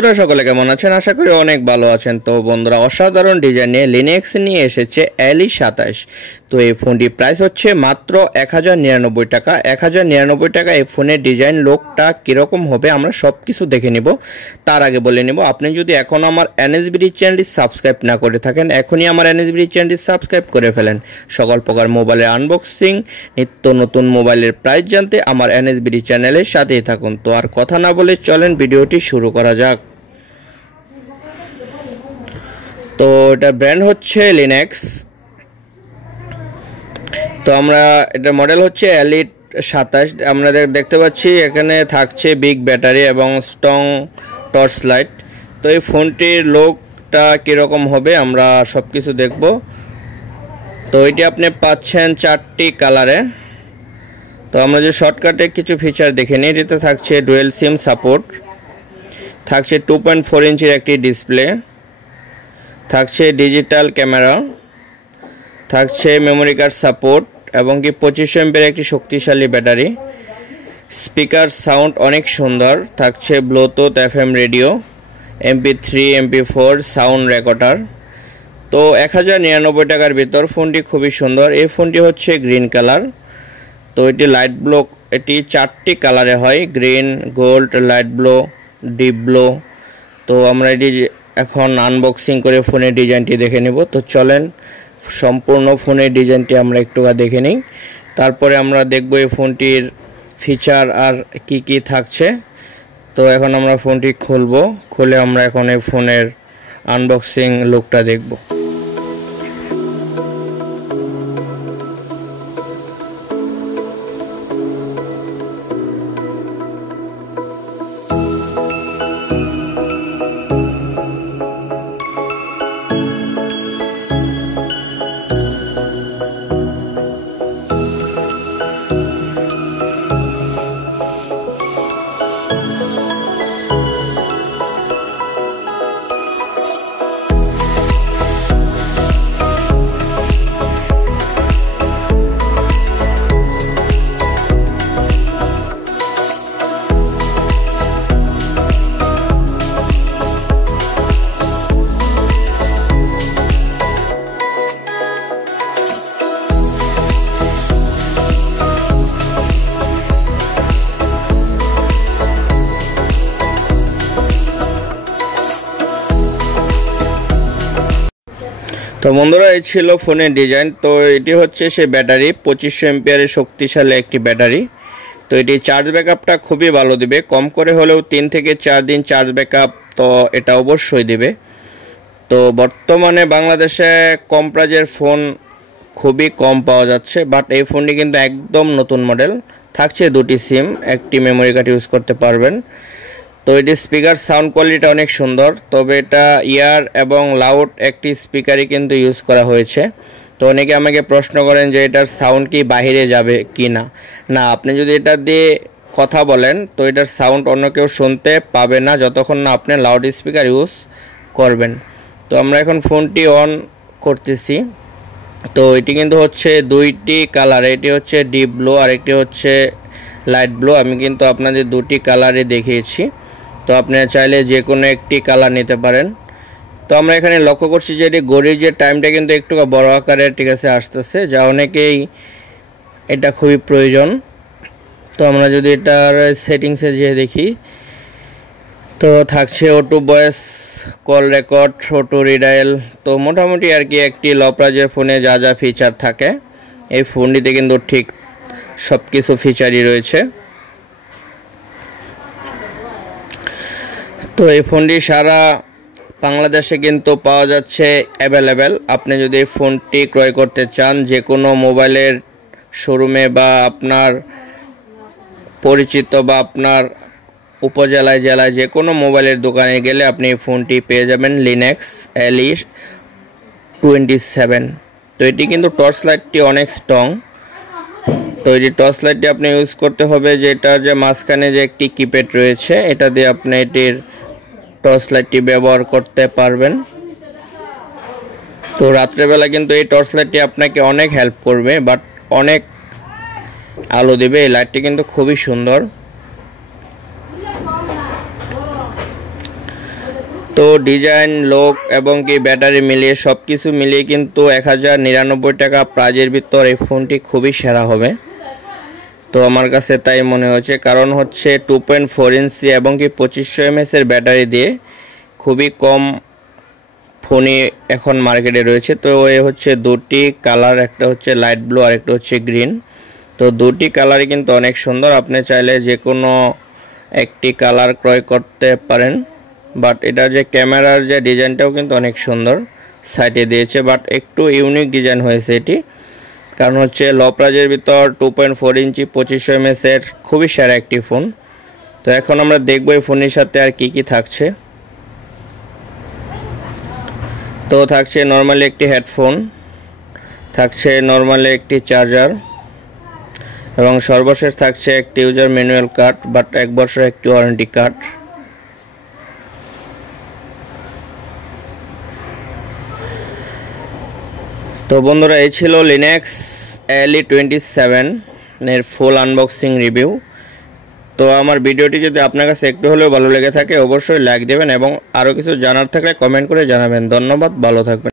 বন্ধুরা সকলে কেমন আছেন? আশা করি অনেক ভালো আছেন। তো বন্ধুরা অসাধারণ ডিজাইন নিয়ে লিনেক্স নিয়ে এসেছে LE27। তো এই ফোনটি প্রাইস হচ্ছে মাত্র 1099 টাকা। 1099 টাকা এই ফোনের ডিজাইন লুকটা কীরকম হবে আমরা সব কিছু দেখে নিব। তার আগে বলে নিব, আপনি যদি এখন আমার NSBD চ্যানেলটি সাবস্ক্রাইব না করে থাকেন এখনই আমার NSBD চ্যানেলটি সাবস্ক্রাইব করে ফেলেন। সকল প্রকার মোবাইলের আনবক্সিং, নিত্য নতুন মোবাইলের প্রাইস জানতে আমার NSBD চ্যানেলের সাথেই থাকুন। তো আর কথা না বলে চলেন ভিডিওটি শুরু করা যাক। তো এটা ব্র্যান্ড হচ্ছে লিনেক্স। তো আমরা এটা মডেল হচ্ছে LE27। আমরা দেখতে পাচ্ছি এখানে থাকছে বিগ ব্যাটারি এবং স্ট্রং টর্চ লাইট। তো এই ফোনটির লুকটা কীরকম হবে আমরা সব কিছু দেখব। তো এটি আপনি পাচ্ছেন 4টি কালারে। তো আমরা যে শর্টকাটে কিছু ফিচার দেখে নিই। এটিতে থাকছে ডুয়েল সিম সাপোর্ট, থাকছে 2.4 ইঞ্চির একটি ডিসপ্লে, থাকছে ডিজিটাল ক্যামেরা, থাকছে মেমোরি কার্ড সাপোর্ট এবং কি 2500 এমপির একটি শক্তিশালী ব্যাটারি। স্পিকার সাউন্ড অনেক সুন্দর, থাকছে Bluetooth FM radio, MP3 MP4 sound recorder. তো 1099 টাকার ভিতর ফোনটি খুবই সুন্দর। এই ফোনটি হচ্ছে গ্রিন কালার। তো এটি লাইট ব্লু, এটি 4টি কালারে হয়, green, gold, light blue, deep blue. তো আমরা এটি এখন আনবক্সিং করে ফোনের ডিজাইনটি দেখে নেব। তো চলেন সম্পূর্ণ ফোনের ডিজাইনটি আমরা একটু দেখে নিই, তারপরে আমরা দেখব এই ফোনটির ফিচার আর কি কি থাকছে। তো এখন আমরা ফোনটি খুলে আমরা এখন এই ফোনের আনবক্সিং লুকটা দেখব। তো বন্ধুরা এই ছিল ফোনের ডিজাইন। তো এটি হচ্ছে সে ব্যাটারি, 2500 এমপিয়ারের শক্তিশালী একটি ব্যাটারি। তো এটি চার্জ ব্যাকআপটা খুবই ভালো দিবে, কম করে হলেও 3 থেকে 4 দিন চার্জ ব্যাকআপ তো এটা অবশ্যই দিবে। তো বর্তমানে বাংলাদেশে কম প্রাইজের ফোন খুবই কম পাওয়া যাচ্ছে, বাট এই ফোনটি কিন্তু একদম নতুন মডেল। থাকছে 2টি সিম, একটি মেমোরি কার্ড ইউজ করতে পারবেন। তো এটি স্পিকার সাউন্ড কোয়ালিটি অনেক সুন্দর, তবে এটা ইয়ার এবং লাউড একটি স্পিকারই কিন্তু ইউজ করা হয়েছে। তো অনেকে আমাকে প্রশ্ন করেন যে এটার সাউন্ড কি বাহিরে যাবে কি না। না, আপনি যদি এটা দিয়ে কথা বলেন তো এটার সাউন্ড অন্য কেউ শুনতে পাবে না যতক্ষণ না আপনি লাউড স্পিকার ইউজ করবেন। তো আমরা এখন ফোনটি অন করতেছি। তো এটি কিন্তু হচ্ছে 2টি কালার, এটি হচ্ছে ডিপ ব্লু আর একটি হচ্ছে লাইট ব্লু। আমি কিন্তু আপনাদের 2টি কালারে দেখিয়েছি, তো আপনারা চাইলে যে কোনো একটি কালার নিতে পারেন। তো আমরা এখানে লক্ষ্য করছি যে এটি ঘড়ির যে টাইমটা কিন্তু একটু বড় আকারে ঠিক আছে আসতেছে, যা অনেকেই এটা খুবই প্রয়োজন। তো আমরা যদি এটার সেটিংসে যেয়ে দেখি তো থাকছে auto voice call record, auto redial. তো মোটামুটি আর কি একটি লো প্রাইজের ফোনে যা যা ফিচার থাকে এই ফোনটিতে কিন্তু ঠিক সব কিছু ফিচারই রয়েছে। তো এই ফোনটি সারা বাংলাদেশে কিন্তু পাওয়া যাচ্ছে অ্যাভেলেবেল। আপনি যদি এই ফোনটি ক্রয় করতে চান যে কোনো মোবাইলের শোরুমে বা আপনার পরিচিত বা আপনার উপজেলায় জেলায় যে কোনো মোবাইলের দোকানে গেলে আপনি এই ফোনটি পেয়ে যাবেন, লিনেক্স LE27। তো এটি কিন্তু টর্চ লাইটটি অনেক স্ট্রং। তো এই টর্চ লাইটটি আপনি ইউজ করতে হবে যে এটার যে মাঝখানে যে একটি কিপ্যাড রয়েছে এটা দিয়ে আপনি এটির টর্চ লাইটটি ব্যবহার করতে পারবেন। তো রাত্রেবেলা কিন্তু এই টর্চ লাইটটি আপনাকে অনেক হেল্প করবে, বাট অনেক আলো দেবে। এই লাইটটি কিন্তু খুবই সুন্দর। ডিজাইন, লোক এবং কি ব্যাটারি মিলিয়ে সব কিছু মিলিয়ে কিন্তু 1099 টাকা প্রাইজের ভিতর এই ফোনটি খুবই সেরা হবে। তো আমার কাছে তাই মনে হচ্ছে, কারণ হচ্ছে 2.4 ইঞ্চি এবং কি 2500 mAh এর ব্যাটারি দিয়ে খুবই কম ফোনই এখন মার্কেটে রয়েছে। তো এ হচ্ছে দুটি কালার, একটা হচ্ছে লাইট ব্লু আর একটা হচ্ছে গ্রিন। তো দুটি কালারই কিন্তু অনেক সুন্দর, আপনি চাইলে যে কোনো একটি কালার ক্রয় করতে পারেন। বাট এটা যে ক্যামেরার যে ডিজাইনটাও কিন্তু অনেক সুন্দর সাইডে দিয়েছে, বাট একটু ইউনিক ডিজাইন হয়েছে এটি, কারণ হচ্ছে লো প্রাইজের ভিতর 2.4 ইঞ্চি 2500 mAh এর খুবই সেরা একটি ফোন। তো এখন আমরা দেখব এই ফোনের সাথে আর কি কি থাকছে। তো থাকছে নর্মালি একটি হেডফোন, থাকছে নর্মালি একটি চার্জার এবং সর্বশেষ থাকছে একটি ইউজার ম্যানুয়াল কার্ড, বাট 1 বছর একটি ওয়ারেন্টি কার্ড। তো বন্ধুরা, এই ছিল লিনেক্স LE27 এর ফুল আনবক্সিং রিভিউ। তো আমার ভিডিওটি যদি আপনার কাছে একটু হলেও ভালো লেগে থাকে অবশ্যই লাইক দেবেন এবং আরও কিছু জানার থাকলে কমেন্ট করে জানাবেন। ধন্যবাদ, ভালো থাকবেন।